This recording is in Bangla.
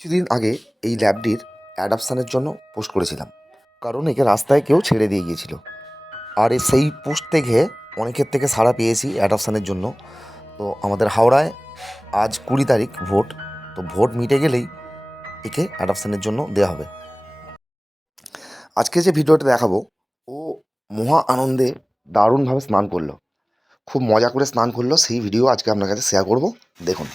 কিছুদিন আগে এই ল্যাবটির অ্যাডাপশানের জন্য পোস্ট করেছিলাম, কারণ একে রাস্তায় কেউ ছেড়ে দিয়ে গিয়েছিল। আর সেই পোস্ট থেকে অনেকের থেকে সাড়া পেয়েছি অ্যাডাপশানের জন্য। তো আমাদের হাওড়ায় আজ 20 তারিখ ভোট। তো ভোট মিটে গেলেই একে অ্যাডাপশানের জন্য দেওয়া হবে। আজকে যে ভিডিওটা দেখাবো, ও মহা আনন্দে দারুণভাবে স্নান করলো, খুব মজা করে স্নান করলো। সেই ভিডিও আজকে আপনার কাছে শেয়ার করব, দেখুন।